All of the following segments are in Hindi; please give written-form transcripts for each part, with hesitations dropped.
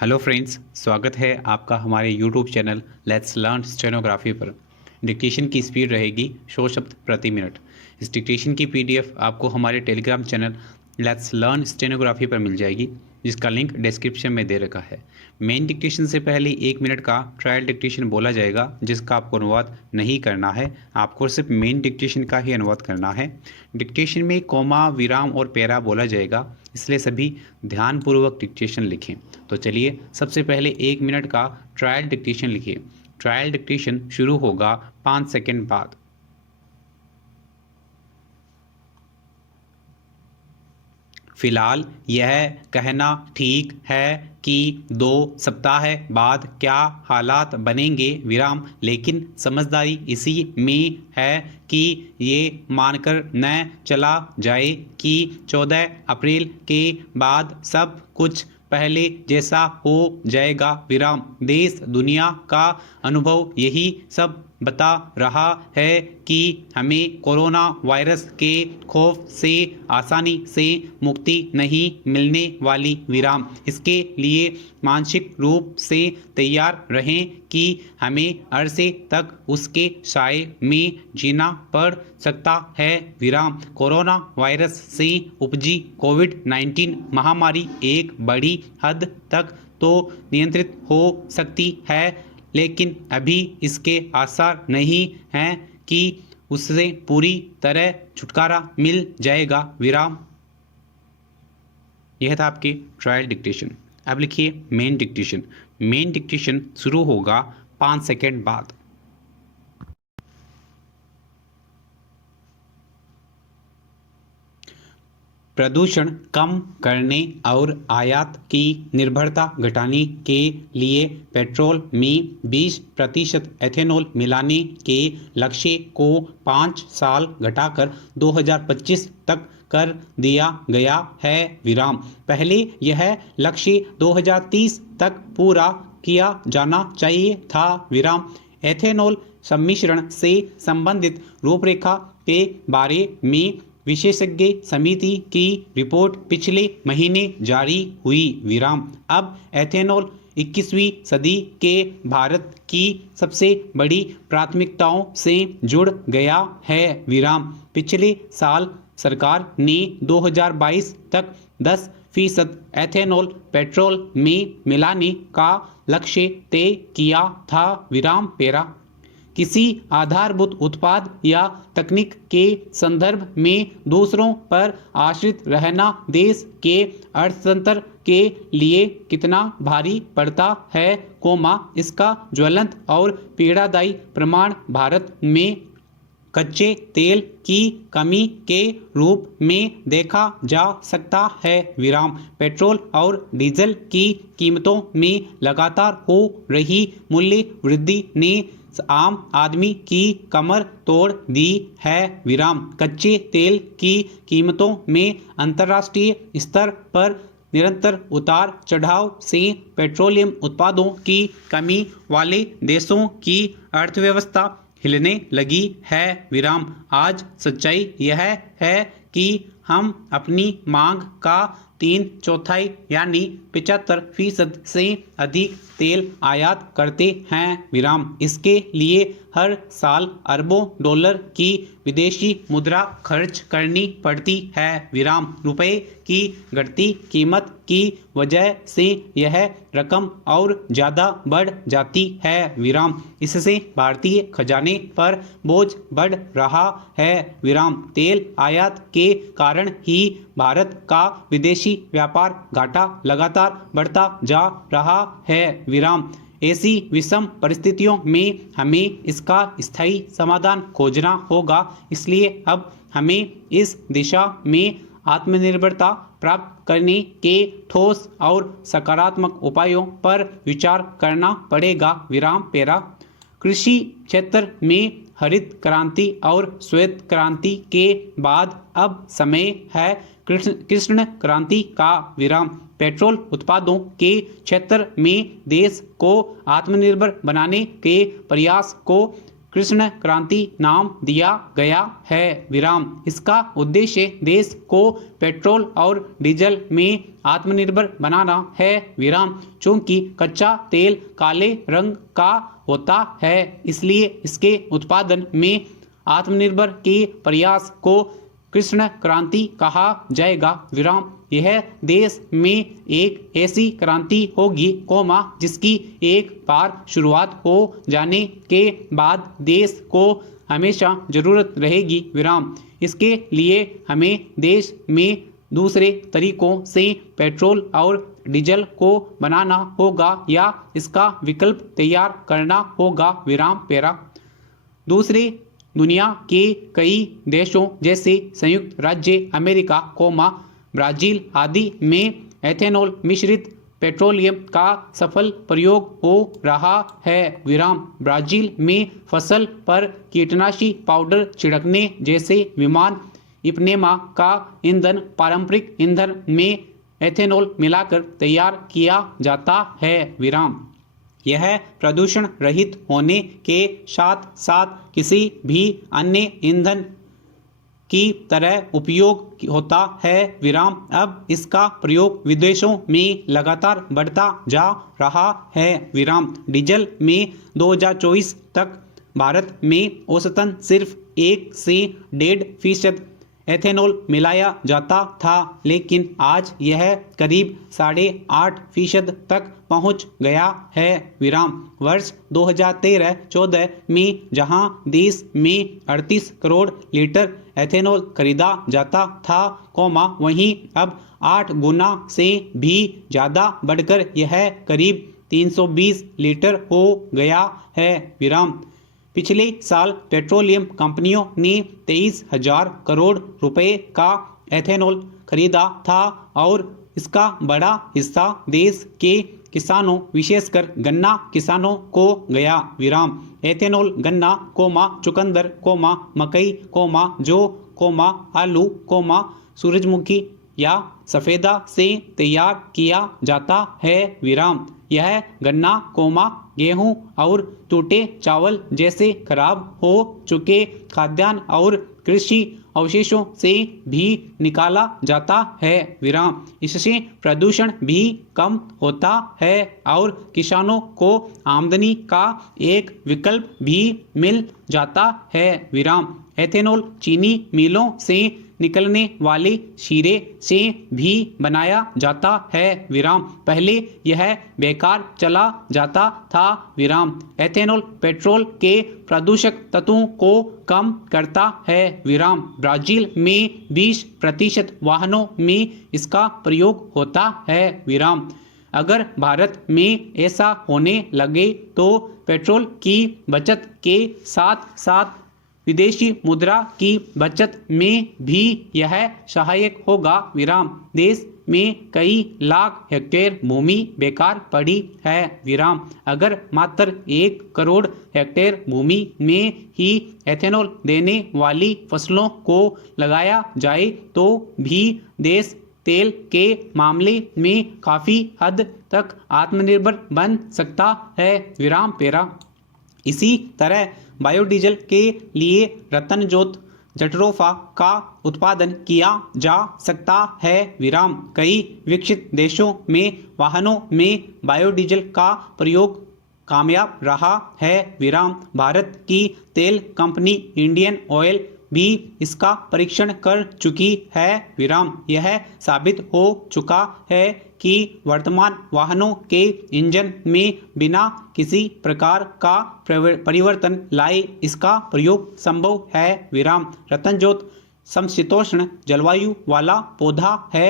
हेलो फ्रेंड्स, स्वागत है आपका हमारे YouTube channel let's learn stenography पर। डिक्टेशन की स्पीड रहेगी 100 शब्द प्रति मिनट। इस डिक्टेशन की पीडीएफ आपको हमारे Telegram channel let's learn stenography पर मिल जाएगी, जिसका लिंक डिस्क्रिप्शन में दे रखा है। मेन डिक्टेशन से पहले 1 मिनट का ट्रायल डिक्टेशन बोला जाएगा, जिसका आपको अनुवाद नहीं करना है। आपको सिर्फ मेन डिक्टेशन का ही अनुवाद करना है। डिक्टेशन में कोमा, विराम और पैरा बोला जाएगा, इसलिए सभी ध्यानपूर्वक डिक्टेशन लिखें। तो चलिए सबसे पहले 1 मिनट का ट्रायल डिक्टेशन लिखिए। ट्रायल डिक्टेशन शुरू होगा 5 सेकंड बाद। फिलहाल यह कहना ठीक है कि 2 सप्ताह बाद क्या हालात बनेंगे विराम, लेकिन समझदारी इसी में है कि ये मानकर न चला जाए कि 14 अप्रैल के बाद सब कुछ पहले जैसा हो जाएगा विराम। देश दुनिया का अनुभव यही सब बता रहा है कि हमें कोरोना वायरस के खौफ से आसानी से मुक्ति नहीं मिलने वाली विराम। इसके लिए मानसिक रूप से तैयार रहें कि हमें अरसे तक उसके साए में जीना पड़ सकता है विराम। कोरोना वायरस से उपजी कोविड-19 महामारी एक बड़ी हद तक तो नियंत्रित हो सकती है, लेकिन अभी इसके आसार नहीं हैं कि उससे पूरी तरह छुटकारा मिल जाएगा विराम। यह था आपके ट्रायल डिक्टेशन। अब लिखिए मेन डिक्टेशन। मेन डिक्टेशन शुरू होगा 5 सेकंड बाद। प्रदूषण कम करने और आयात की निर्भरता घटाने के लिए पेट्रोल में 20% एथेनॉल मिलाने के लक्ष्य को 5 साल घटाकर 2025 तक कर दिया गया है विराम। पहले यह लक्ष्य 2030 तक पूरा किया जाना चाहिए था विराम। एथेनॉल सम्मिश्रण से संबंधित रूपरेखा के बारे में विशेषज्ञ समिति की रिपोर्ट पिछले महीने जारी हुई विराम। अब एथेनॉल 21वीं सदी के भारत की सबसे बड़ी प्राथमिकताओं से जुड़ गया है विराम। पिछले साल सरकार ने 2022 तक 10% एथेनॉल पेट्रोल में मिलाने का लक्ष्य तय किया था विराम। पैरा किसी आधारभूत उत्पाद या तकनीक के संदर्भ में दूसरों पर आश्रित रहना देश के अर्थतंत्र के लिए कितना भारी पड़ता है, इसका ज्वलंत और पीड़ादायी प्रमाण भारत में कच्चे तेल की कमी के रूप में देखा जा सकता है विराम। पेट्रोल और डीजल की कीमतों में लगातार हो रही मूल्य वृद्धि ने आम आदमी की कमर तोड़ दी है विराम। कच्चे तेल की कीमतों में अंतर्राष्ट्रीय स्तर पर निरंतर उतार चढ़ाव से पेट्रोलियम उत्पादों की कमी वाले देशों की अर्थव्यवस्था हिलने लगी है विराम। आज सच्चाई यह है कि हम अपनी मांग का 3/4 यानी 75% से अधिक तेल आयात करते हैं विराम। इसके लिए हर साल अरबों डॉलर की विदेशी मुद्रा खर्च करनी पड़ती है विराम। रुपए की घटती कीमत की वजह से यह रकम और ज़्यादा बढ़ जाती है विराम। इससे भारतीय खजाने पर बोझ बढ़ रहा है विराम। तेल आयात के कारण ही भारत का विदेशी व्यापार घाटा लगातार बढ़ता जा रहा है विराम। ऐसी विषम परिस्थितियों में हमें इसका स्थायी समाधान खोजना होगा। इसलिए अब हमें इस दिशा में आत्मनिर्भरता प्राप्त करने के ठोस और सकारात्मक उपायों पर विचार करना पड़ेगा विराम। पैरा कृषि क्षेत्र में हरित क्रांति और श्वेत क्रांति के बाद अब समय है कृष्ण क्रांति का विराम। पेट्रोल उत्पादों के क्षेत्र में देश को आत्मनिर्भर बनाने के प्रयास को कृष्ण क्रांति नाम दिया गया है विराम। इसका उद्देश्य देश को पेट्रोल और डीजल में आत्मनिर्भर बनाना है विराम। चूंकि कच्चा तेल काले रंग का होता है, इसलिए इसके उत्पादन में आत्मनिर्भर के प्रयास को कृष्ण क्रांति कहा जाएगा विराम। यह देश में एक ऐसी क्रांति होगी जिसकी एक बार शुरुआत हो जाने के बाद देश को हमेशा जरूरत रहेगी विराम। इसके लिए हमें देश में दूसरे तरीकों से पेट्रोल और डीजल को बनाना होगा या इसका विकल्प तैयार करना होगा विराम पेरा। दूसरे दुनिया के कई देशों जैसे संयुक्त राज्य अमेरिका ब्राजील आदि में एथेनॉल मिश्रित पेट्रोलियम का सफल प्रयोग हो रहा है विराम। ब्राजील में फसल पर कीटनाशी पाउडर छिड़कने जैसे विमान इपनेमा का ईंधन पारंपरिक ईंधन में एथेनॉल मिलाकर तैयार किया जाता है विराम। यह प्रदूषण रहित होने के साथ साथ किसी भी अन्य ईंधन की तरह उपयोग होता है विराम। अब इसका प्रयोग विदेशों में लगातार बढ़ता जा रहा है विराम। डीजल में 2024 तक भारत में औसतन सिर्फ 1 से 1.5% एथेनॉल मिलाया जाता था, लेकिन आज यह करीब 8.5% तक पहुंच गया है विराम। वर्ष 2013-14 में जहां देश में 38 करोड़ लीटर एथेनॉल खरीदा जाता था वहीं अब 8 गुना से भी ज़्यादा बढ़कर यह करीब 320 लीटर हो गया है विराम। पिछले साल पेट्रोलियम कंपनियों ने 23,000 करोड़ रुपए का एथेनॉल खरीदा था और इसका बड़ा हिस्सा देश के किसानों विशेषकर गन्ना किसानों को गया विराम। एथेनॉल गन्ना चुकंदर मकई जौ आलू सूरजमुखी या सफ़ेदा से तैयार किया जाता है विराम। यह गन्ना गेहूं और टूटे चावल जैसे खराब हो चुके खाद्यान्न और कृषि अवशेषों से भी निकाला जाता है विराम। इससे प्रदूषण भी कम होता है और किसानों को आमदनी का एक विकल्प भी मिल जाता है विराम। एथेनॉल चीनी मिलों से निकलने वाले शीरे से भी बनाया जाता है विराम। पहले यह बेकार चला जाता था विराम। एथेनॉल पेट्रोल के प्रदूषक तत्वों को कम करता है विराम। ब्राजील में 20% वाहनों में इसका प्रयोग होता है विराम। अगर भारत में ऐसा होने लगे तो पेट्रोल की बचत के साथ साथ विदेशी मुद्रा की बचत में भी यह सहायक होगा विराम। देश में कई लाख हेक्टेयर भूमि बेकार पड़ी है विराम। अगर मात्र 1 करोड़ हेक्टेयर भूमि में ही एथेनॉल देने वाली फसलों को लगाया जाए तो भी देश तेल के मामले में काफ़ी हद तक आत्मनिर्भर बन सकता है विराम पेरा। इसी तरह बायोडीजल के लिए रतनजोत जट्रोफा का उत्पादन किया जा सकता है विराम। कई विकसित देशों में वाहनों में बायोडीजल का प्रयोग कामयाब रहा है विराम। भारत की तेल कंपनी इंडियन ऑयल भी इसका परीक्षण कर चुकी है विराम। यह साबित हो चुका है कि वर्तमान वाहनों के इंजन में बिना किसी प्रकार का परिवर्तन लाए इसका प्रयोग संभव है विराम। रतनजोत समशीतोष्ण जलवायु वाला पौधा है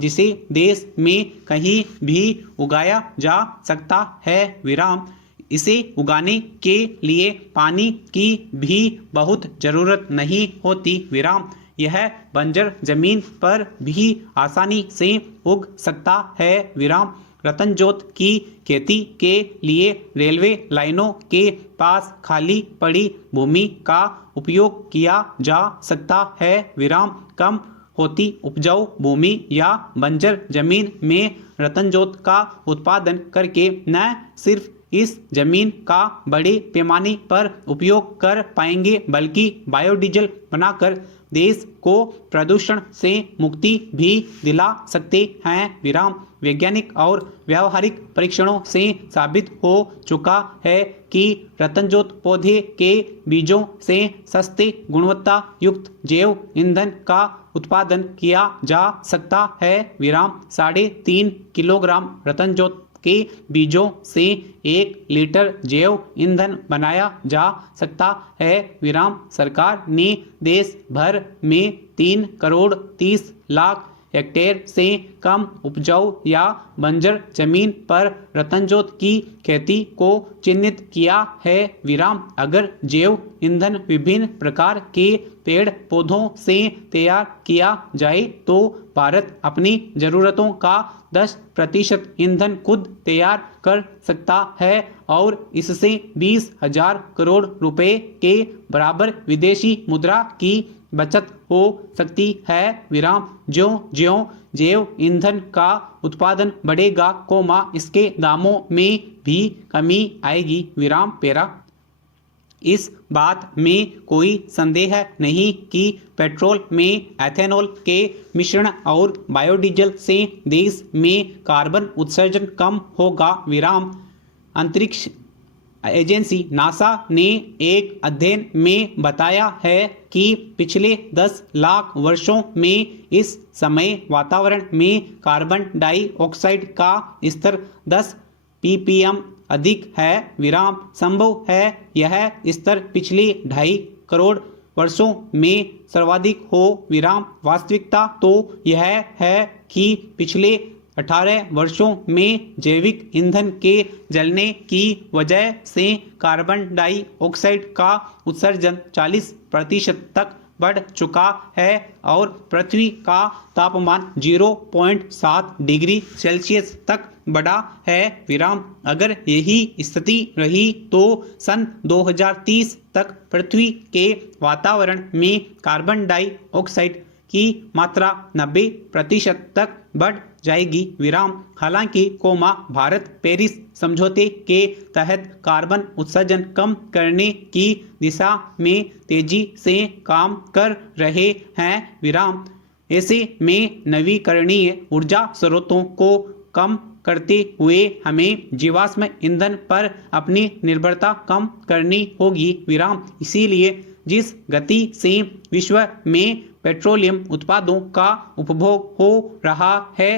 जिसे देश में कहीं भी उगाया जा सकता है विराम। इसे उगाने के लिए पानी की भी बहुत ज़रूरत नहीं होती विराम। यह बंजर जमीन पर भी आसानी से उग सकता है विराम। रतनजोत की खेती के लिए रेलवे लाइनों के पास खाली पड़ी भूमि का उपयोग किया जा सकता है विराम। कम होती उपजाऊ भूमि या बंजर जमीन में रतनजोत का उत्पादन करके न सिर्फ इस जमीन का बड़े पैमाने पर उपयोग कर पाएंगे, बल्कि बायोडीजल बनाकर देश को प्रदूषण से मुक्ति भी दिला सकते हैं। विराम। वैज्ञानिक और व्यावहारिक परीक्षणों से साबित हो चुका है कि रतनजोत पौधे के बीजों से सस्ते गुणवत्ता युक्त जैव ईंधन का उत्पादन किया जा सकता है। विराम। 3.5 किलोग्राम रतनजोत के बीजों से 1 लीटर जैव ईंधन बनाया जा सकता है। विराम। सरकार ने देश भर में 3 करोड़ 30 लाख हेक्टेयर से कम उपजाऊ या बंजर जमीन पर रतनजोत की खेती को चिन्हित किया है। विराम। अगर जैव ईंधन विभिन्न प्रकार के पेड़ पौधों से तैयार किया जाए तो भारत अपनी जरूरतों का 10% ईंधन खुद तैयार कर सकता है और इससे 20,000 करोड़ रुपए के बराबर विदेशी मुद्रा की बचत हो सकती है। विराम। ज्यों ज्यों जैव ईंधन का उत्पादन बढ़ेगा, इसके दामों में भी कमी आएगी। विराम। पैरा। इस बात में कोई संदेह नहीं कि पेट्रोल में एथेनॉल के मिश्रण और बायोडीजल से देश में कार्बन उत्सर्जन कम होगा। विराम। अंतरिक्ष एजेंसी नासा ने एक अध्ययन में बताया है कि पिछले 10 लाख वर्षों में इस समय वातावरण में कार्बन डाइऑक्साइड का स्तर 10 ppm अधिक है। विराम। संभव है यह स्तर पिछले 2.5 करोड़ वर्षों में सर्वाधिक हो। विराम। वास्तविकता तो यह है कि पिछले 18 वर्षों में जैविक ईंधन के जलने की वजह से कार्बन डाइऑक्साइड का उत्सर्जन 40% तक बढ़ चुका है और पृथ्वी का तापमान 0.7 डिग्री सेल्सियस तक बढ़ा है। विराम। अगर यही स्थिति रही तो सन 2030 तक पृथ्वी के वातावरण में कार्बन डाइऑक्साइड की मात्रा 90% तक बढ़ जाएगी। विराम। हालांकि भारत पेरिस समझौते के तहत कार्बन उत्सर्जन कम करने की दिशा में तेजी से काम कर रहे हैं। विराम। ऐसे में नवीकरणीय ऊर्जा स्रोतों को कम करते हुए हमें जीवाश्म ईंधन पर अपनी निर्भरता कम करनी होगी। विराम। इसीलिए जिस गति से विश्व में पेट्रोलियम उत्पादों का उपभोग हो रहा है,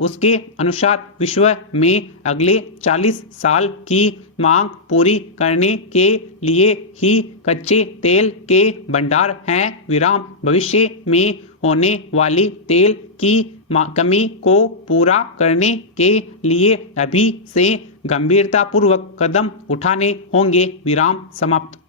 उसके अनुसार विश्व में अगले 40 साल की मांग पूरी करने के लिए ही कच्चे तेल के भंडार हैं। विराम। भविष्य में होने वाली तेल की कमी को पूरा करने के लिए अभी से गंभीरतापूर्वक कदम उठाने होंगे। विराम। समाप्त।